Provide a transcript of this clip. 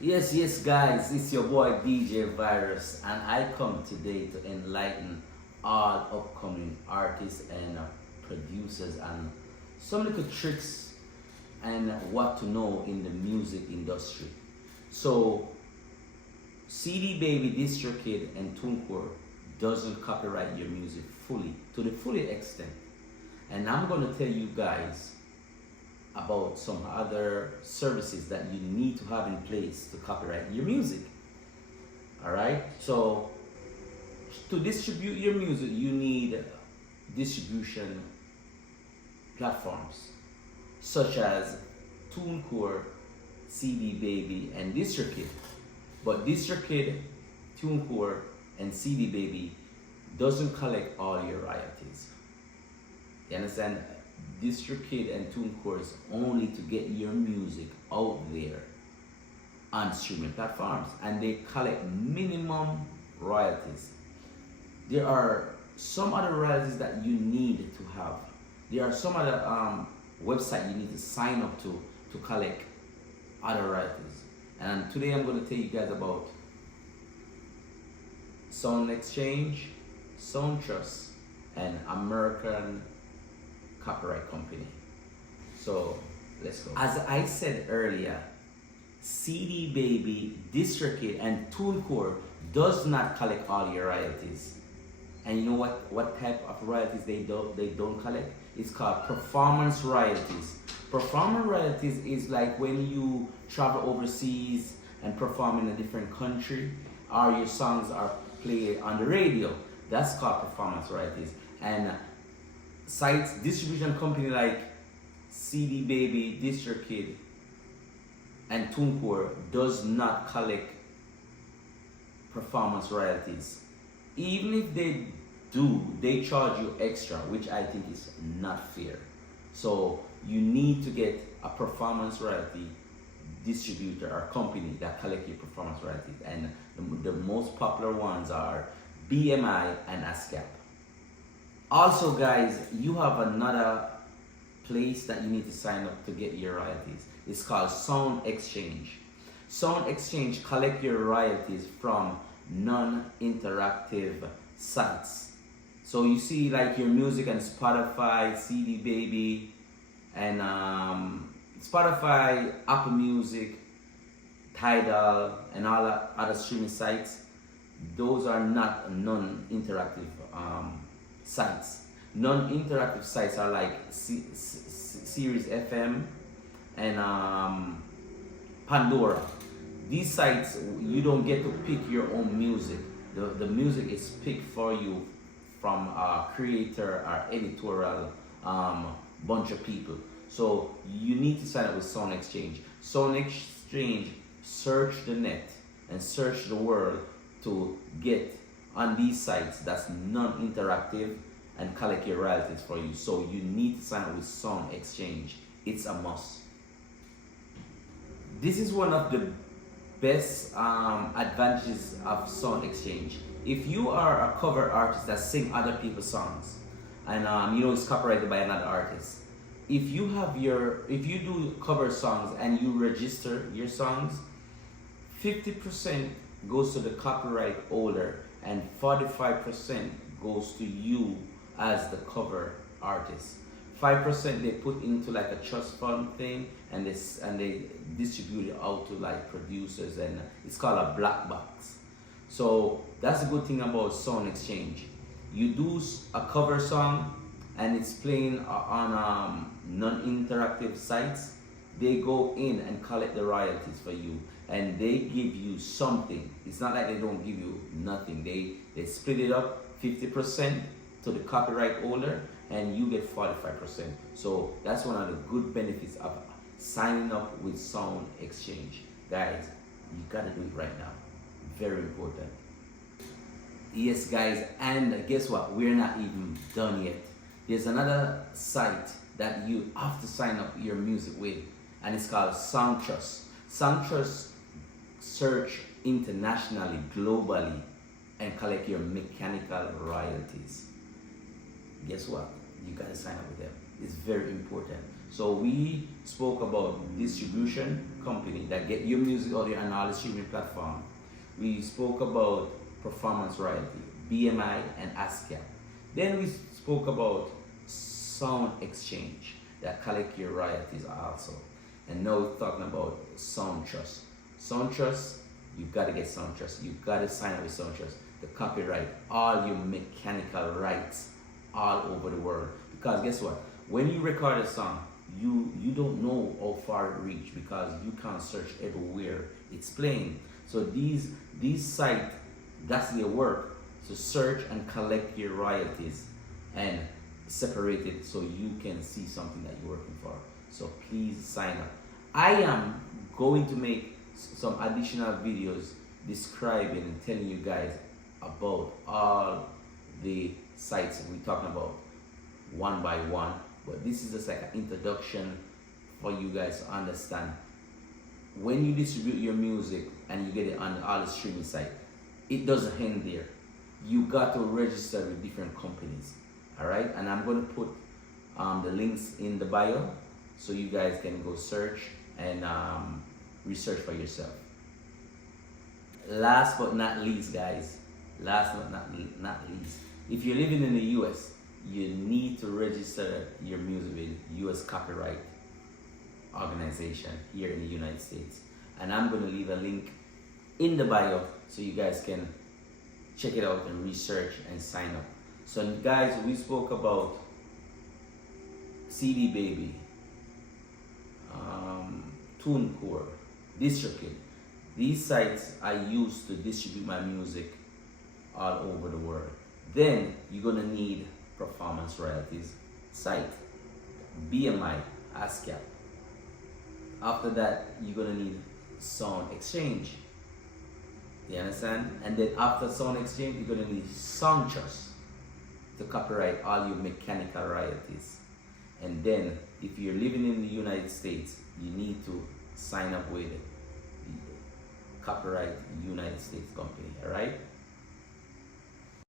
Yes, guys, it's your boy DJ Virus, and I come today to enlighten all upcoming artists and producers and some little tricks and what to know in the music industry. So, Cdbaby, DistroKid, and Tunecore doesn't copyright your music fully to the fully extent, and I'm gonna tell you guys about some other services that you need to have in place to copyright your music. All right, so to distribute your music you need distribution platforms such as Tunecore, Cdbaby, and DistroKid. But DistroKid, Tunecore, and Cdbaby doesn't collect all your royalties. You understand? DistroKid and Tunecore is only to get your music out there on streaming platforms, and they collect minimum royalties. There are some other royalties that you need to have. There are some other website you need to sign up to collect other royalties. And today I'm going to tell you guys about Soundexchange, Songtrust, and American Copyright Company. So let's go. As I said earlier, Cdbaby, DistroKid, and Tunecore does not collect all your royalties. And you know what type of royalties they don't collect? It's called performance royalties. Performance royalties is like when you travel overseas and perform in a different country, or your songs are played on the radio. That's called performance royalties. And sites, distribution company like Cdbaby, DistroKid, and Tunecore does not collect performance royalties. Even if they do, they charge you extra, which I think is not fair. So you need to get a performance royalty distributor or company that collect your performance royalties. And the most popular ones are BMI and ASCAP. Also guys, you have another place that you need to sign up to get your royalties. It's called Soundexchange. Soundexchange collect your royalties from non-interactive sites. So you see like your music on Spotify, Cdbaby, and Spotify, Apple Music, Tidal, and all other streaming sites. Those are not non-interactive sites. Non-interactive sites are like Sirius FM and Pandora. These sites, you don't get to pick your own music. The music is picked for you from a creator or editorial bunch of people. So you need to sign up with Soundexchange. Soundexchange search the net and search the world to get on these sites that's non-interactive and collect your royalties for you. So you need to sign up with Soundexchange. It's a must. This is one of the best advantages of Soundexchange. If you are a cover artist that sing other people's songs and you know it's copyrighted by another artist, if you do cover songs and you register your songs, 50% goes to the copyright holder and 45% goes to you as the cover artist. 5% they put into like a trust fund thing, and they distribute it out to like producers, and it's called a black box. So that's a good thing about Soundexchange. You do a cover song and it's playing on non-interactive sites, they go in and collect the royalties for you, and they give you something. It's not like they don't give you nothing. They split it up 50% to the copyright holder, and you get 45%. So that's one of the good benefits of signing up with Soundexchange. Guys, you gotta do it right now. Very important. Yes guys, and guess what? We're not even done yet. There's another site that you have to sign up your music with, and it's called Songtrust. Songtrust search internationally, globally, and collect your mechanical royalties. Guess what? You gotta sign up with them. It's very important. So we spoke about distribution company that get your music out there on all the streaming platform. We spoke about performance royalty, BMI and ASCAP. Then we spoke about Soundexchange that collect your royalties also. And now we're talking about Songtrust. Songtrust, you gotta get Songtrust. You gotta sign up with Songtrust to copyright all your mechanical rights all over the world. Because guess what? When you record a song, you don't know how far it reach because you can't search everywhere it's playing. So these sites, that's their work, to search and collect your royalties and separate it so you can see something that you're working for. So please sign up. I am going to make some additional videos describing and telling you guys about all the sites we're talking about one by one, but this is just like an introduction for you guys to understand. When you distribute your music and you get it on all the streaming site, it doesn't end there. You got to register with different companies. All right, and I'm going to put the links in the bio so you guys can go search and research for yourself. Last but not least, guys, last but not least, if you're living in the US, you need to register your music with US copyright organization here in the United States. And I'm going to leave a link in the bio so you guys can check it out and research and sign up. So guys, we spoke about Cdbaby, Tunecore, DistroKid. These sites I use to distribute my music all over the world. Then you're gonna need performance royalties site, BMI, ASCAP. After that, you're gonna need Soundexchange. You understand? And then after Soundexchange, you're gonna need Songtrust to copyright all your mechanical royalties. And then if you're living in the United States, you need to sign up with the Copyright United States company, all right?